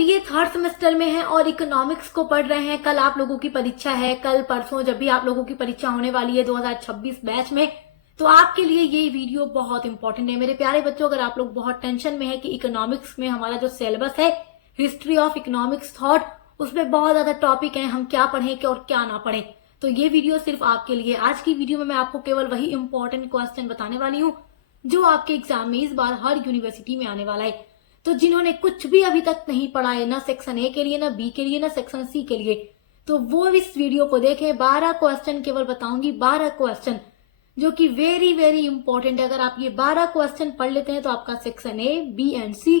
BA third semester में हैं और इकोनॉमिक्स को पढ़ रहे हैं। कल आप लोगों की परीक्षा है, कल परसों जब भी आप लोगों की परीक्षा होने वाली है 2026 बैच में, तो आपके लिए ये वीडियो बहुत इंपॉर्टेंट है। मेरे प्यारे बच्चों, अगर आप लोग बहुत टेंशन में है कि इकोनॉमिक्स में हमारा जो सिलेबस है हिस्ट्री ऑफ इकोनॉमिक्स थॉट, उसमें बहुत ज्यादा टॉपिक है, हम क्या पढ़ें और क्या ना पढ़ें, तो ये वीडियो सिर्फ आपके लिए। आज की वीडियो में मैं आपको केवल वही इंपॉर्टेंट क्वेश्चन बताने वाली हूँ जो आपके एग्जाम में इस बार हर यूनिवर्सिटी में आने वाला है। तो जिन्होंने कुछ भी अभी तक नहीं पढ़ा है, ना सेक्शन ए के लिए, ना बी के लिए, ना सेक्शन सी के लिए, तो वो इस वीडियो को देखें। 12 क्वेश्चन केवल बताऊंगी, 12 क्वेश्चन जो कि वेरी वेरी इंपॉर्टेंट है। अगर आप ये 12 क्वेश्चन पढ़ लेते हैं तो आपका सेक्शन ए, बी एंड सी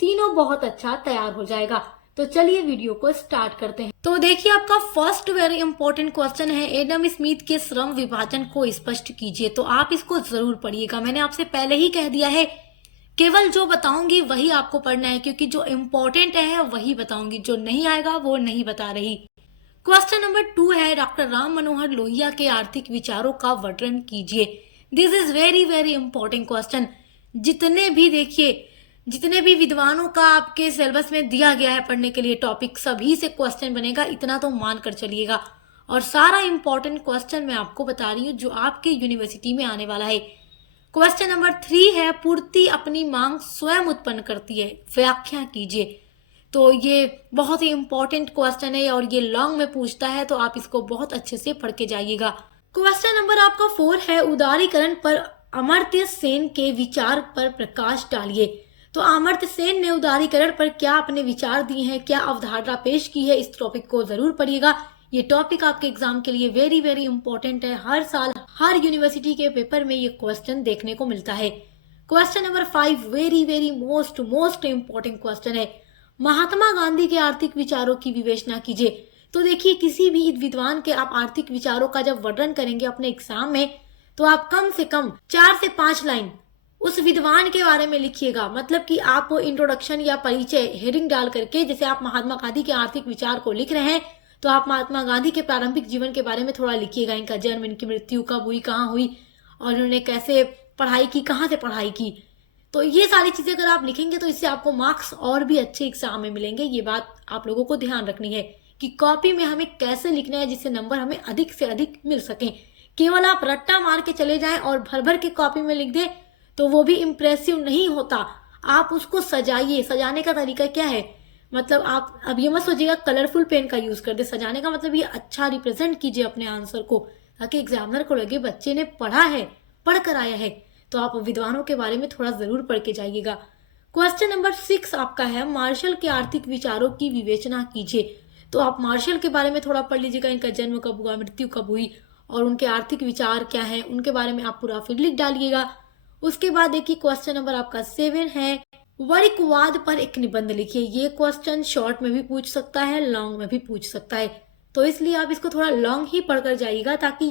तीनों बहुत अच्छा तैयार हो जाएगा। तो चलिए वीडियो को स्टार्ट करते हैं। तो देखिए, आपका फर्स्ट वेरी इंपॉर्टेंट क्वेश्चन है, एडम स्मिथ के श्रम विभाजन को स्पष्ट कीजिए। तो आप इसको जरूर पढ़िएगा। मैंने आपसे पहले ही कह दिया है, केवल जो बताऊंगी वही आपको पढ़ना है, क्योंकि जो इंपॉर्टेंट है वही बताऊंगी, जो नहीं आएगा वो नहीं बता रही। क्वेश्चन नंबर 2 है, डॉक्टर राम मनोहर लोहिया के आर्थिक विचारों का वर्णन कीजिए। This is very very important question. जितने भी विद्वानों का आपके सिलेबस में दिया गया है पढ़ने के लिए टॉपिक, सभी से क्वेश्चन बनेगा, इतना तो मान कर चलिएगा। और सारा इंपॉर्टेंट क्वेश्चन मैं आपको बता रही हूँ जो आपके यूनिवर्सिटी में आने वाला है। क्वेश्चन नंबर 3 है, पूर्ति अपनी मांग स्वयं उत्पन्न करती है, व्याख्या कीजिए। तो ये बहुत ही इंपॉर्टेंट क्वेश्चन है और ये लॉन्ग में पूछता है, तो आप इसको बहुत अच्छे से पढ़ के जाइएगा। क्वेश्चन नंबर आपका 4 है, उदारीकरण पर अमर्त्य सेन के विचार पर प्रकाश डालिए। तो अमर्त्य सेन ने उदारीकरण पर क्या अपने विचार दिए हैं, क्या अवधारणा पेश की है, इस टॉपिक को जरूर पढ़िएगा। ये टॉपिक आपके एग्जाम के लिए वेरी वेरी इंपॉर्टेंट है। हर साल हर यूनिवर्सिटी के पेपर में ये क्वेश्चन देखने को मिलता है। Question number 5 very very most important question है, महात्मा गांधी के आर्थिक विचारों की विवेचना कीजिए। तो देखिए, किसी भी विद्वान के आप आर्थिक विचारों का जब वर्णन करेंगे अपने एग्जाम में, तो आप कम से कम 4 से 5 लाइन उस विद्वान के बारे में लिखिएगा। मतलब कि आप इंट्रोडक्शन या परिचय हेडिंग डाल करके, जैसे आप महात्मा गांधी के आर्थिक विचार को लिख रहे हैं, तो आप महात्मा गांधी के प्रारंभिक जीवन के बारे में थोड़ा लिखिएगा। इनका जन्म, इनकी मृत्यु कब हुई, कहाँ हुई, और इन्होंने कैसे पढ़ाई की, कहाँ से पढ़ाई की। तो ये सारी चीजें अगर आप लिखेंगे तो इससे आपको मार्क्स और भी अच्छे एग्जाम में मिलेंगे। ये बात आप लोगों को ध्यान रखनी है कि कॉपी में हमें कैसे लिखना है जिससे नंबर हमें अधिक से अधिक मिल सके। केवल आप रट्टा मार के चले जाएं और भर भर के कॉपी में लिख दें तो वो भी इम्प्रेसिव नहीं होता। आप उसको सजाइए। सजाने का तरीका क्या है, मतलब आप अब ये मत सोचिएगा कलरफुल पेन का यूज कर दे। सजाने का मतलब ये अच्छा रिप्रेजेंट कीजिए अपने आंसर को, ताकि एग्जामिनर को लगे बच्चे ने पढ़ा है, पढ़ कर आया है। तो आप विद्वानों के बारे में थोड़ा जरूर पढ़ के जाइएगा। क्वेश्चन नंबर 6 आपका है, मार्शल के आर्थिक विचारों की विवेचना कीजिए। तो आप मार्शल के बारे में थोड़ा पढ़ लीजिएगा, इनका जन्म कब हुआ, मृत्यु कब हुई, और उनके आर्थिक विचार क्या है, उनके बारे में आप पूरा फिर लिख डालिएगा। उसके बाद देखिए, क्वेश्चन नंबर आपका 7 है, वर्गवाद पर एक निबंध लिखिए। ये क्वेश्चन शॉर्ट में भी पूछ सकता है, लॉन्ग में भी पूछ सकता है, तो इसलिए आप इसको थोड़ा लॉन्ग ही पढ़कर जाइएगा, ताकि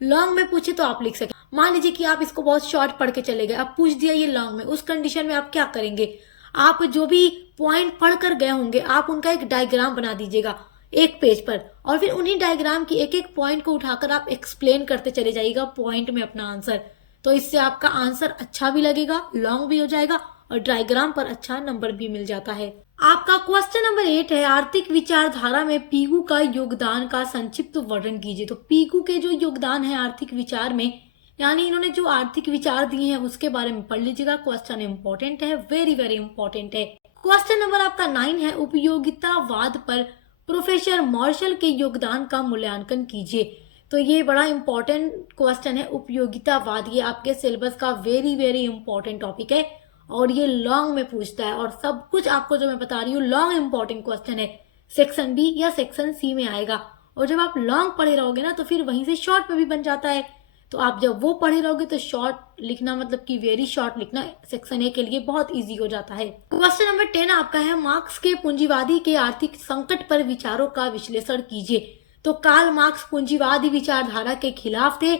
लॉन्ग में पूछे तो आप लिख सकें। मान लीजिए कि आप इसको बहुत शॉर्ट पढ़ के चले गए, अब पूछ दिया ये लॉन्ग में, उस कंडीशन में आप क्या करेंगे, आप जो भी पॉइंट पढ़ कर गए होंगे आप उनका एक डायग्राम बना दीजिएगा एक पेज पर, और फिर उन्हीं डायग्राम की एक एक पॉइंट को उठाकर आप एक्सप्लेन करते चले जाइएगा पॉइंट में अपना आंसर। तो इससे आपका आंसर अच्छा भी लगेगा, लॉन्ग भी हो जाएगा, और डायग्राम पर अच्छा नंबर भी मिल जाता है। आपका क्वेश्चन नंबर 8 है, आर्थिक विचारधारा में पीगू का योगदान का संक्षिप्त वर्णन कीजिए। तो पीगू के जो योगदान है आर्थिक विचार में, यानी इन्होंने जो आर्थिक विचार दिए हैं उसके बारे में पढ़ लीजिएगा। क्वेश्चन इंपॉर्टेंट है, वेरी वेरी इंपॉर्टेंट है। क्वेश्चन नंबर आपका 9 है, उपयोगितावाद पर प्रोफेसर मार्शल के योगदान का मूल्यांकन कीजिए। तो ये बड़ा इंपॉर्टेंट क्वेश्चन है, उपयोगितावाद। ये आपके सिलेबस का वेरी वेरी इंपॉर्टेंट टॉपिक है और ये लॉन्ग में पूछता है, और सब कुछ आपको जो मैं बता रही हूँ लॉन्ग इंपॉर्टेंट क्वेश्चन है। सेक्शन बी या सेक्शन सी में आएगा, और जब आप लॉन्ग पढ़े रहोगे ना तो फिर वहीं से शॉर्ट में भी बन जाता है। तो आप जब वो पढ़े रहोगे तो शॉर्ट लिखना, मतलब कि वेरी शॉर्ट लिखना सेक्शन ए के लिए बहुत इजी हो जाता है। क्वेश्चन नंबर 10 आपका है, मार्क्स के पूंजीवादी के आर्थिक संकट पर विचारों का विश्लेषण कीजिए। तो कार्ल मार्क्स पूंजीवादी विचारधारा के खिलाफ थे,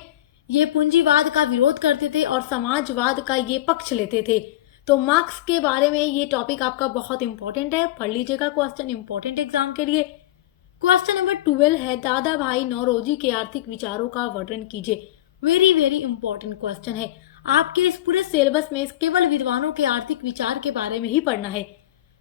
ये पूंजीवाद का विरोध करते थे और समाजवाद का ये पक्ष लेते थे। तो मार्क्स के बारे में ये टॉपिक आपका बहुत इंपॉर्टेंट है, पढ़ लीजिएगा, क्वेश्चन इंपॉर्टेंट एग्जाम के लिए। क्वेश्चन नंबर 12 है, दादा भाई नौरोजी के आर्थिक विचारों का वर्णन कीजिए। वेरी वेरी इंपॉर्टेंट क्वेश्चन है। आपके इस पूरे सिलेबस में केवल विद्वानों के आर्थिक विचार के बारे में ही पढ़ना है।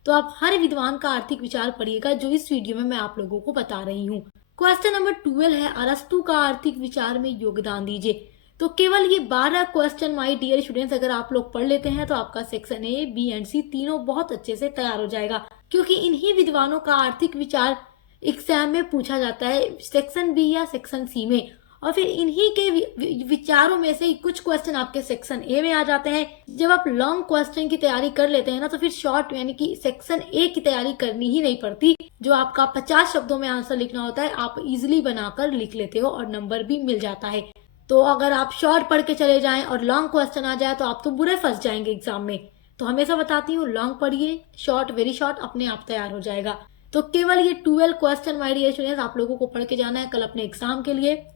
तो आप हर विद्वान का आर्थिक विचार पढ़िएगा जो इस वीडियो में मैं आप लोगों को बता रही हूँ। क्वेश्चन नंबर 12 है, अरस्तु का आर्थिक विचार में योगदान दीजिए। तो केवल ये 12 क्वेश्चन माय डियर स्टूडेंट्स अगर आप लोग पढ़ लेते हैं तो आपका सेक्शन ए, बी एंड सी तीनों बहुत अच्छे से तैयार हो जाएगा, क्योंकि इन्हीं विद्वानों का आर्थिक विचार एग्जाम में पूछा जाता है सेक्शन बी या सेक्शन सी में, और फिर इन्हीं के विचारों में से ही कुछ क्वेश्चन आपके सेक्शन ए में आ जाते हैं। जब आप लॉन्ग क्वेश्चन की तैयारी कर लेते हैं ना तो फिर शॉर्ट यानी कि सेक्शन ए की तैयारी करनी ही नहीं पड़ती। जो आपका 50 शब्दों में आंसर लिखना होता है आप इजिली बनाकर लिख लेते हो और नंबर भी मिल जाता है। तो अगर आप शॉर्ट पढ़ के चले जाएं और लॉन्ग क्वेश्चन आ जाए तो आप तो बुरे फंस जाएंगे एग्जाम में। तो हमेशा बताती हूँ लॉन्ग पढ़िए, शॉर्ट वेरी शॉर्ट अपने आप तैयार हो जाएगा। तो केवल ये 12 क्वेश्चन माय डियर स्टूडेंट्स आप लोगों को पढ़ के जाना है कल अपने एग्जाम के लिए।